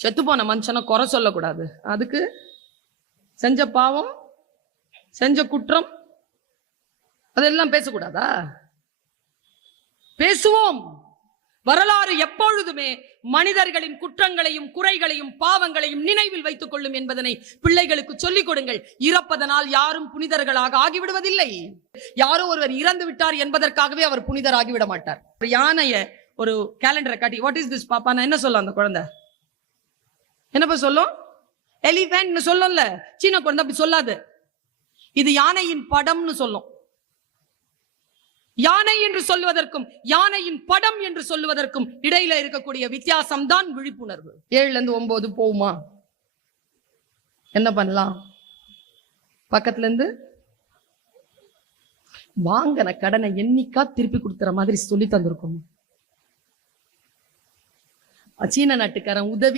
செத்து போன மனுஷனை குறை சொல்லக்கூடாது. அதுக்கு செஞ்ச பாவம், செஞ்ச குற்றம் அதெல்லாம் பேசக்கூடாதா? பேசுவோம். வரலாறு எப்பொழுதுமே மனிதர்களின் குற்றங்களையும் குறைகளையும் பாவங்களையும் நினைவில் வைத்துக் கொள்ளும் என்பதனை பிள்ளைகளுக்கு சொல்லிக் கொடுங்கள். இறப்பதனால் யாரும் புனிதர்களாக ஆகிவிடுவதில்லை. யாரோ ஒருவர் இறந்து விட்டார் என்பதற்காகவே அவர் புனிதர் ஆகிவிட மாட்டார். யானைய ஒரு கேலண்டரை காட்டி வாட் இஸ் திஸ் பாப்பா என்ன சொல்ல, அந்த குழந்தை என்னப்பா சொல்லும்? எலிபென்ட் சொல்லும்ல. சீன குழந்தை அப்படி சொல்லாது. இது யானையின் படம்னு சொல்லும். யானை என்று சொல்லுவதற்கும் யானையின் படம் என்று சொல்லுவதற்கும் இடையில இருக்கக்கூடிய வித்தியாசம் தான் விழிப்புணர்வு. 7ல இருந்து 9 போகுமா? என்ன பண்ணலாம்? பக்கத்துல இருந்து வாங்கின கடனை என்னைக்கா திருப்பி கொடுத்துற மாதிரி சொல்லி தந்திருக்கும். சீன நாட்டுக்காரன் உதவி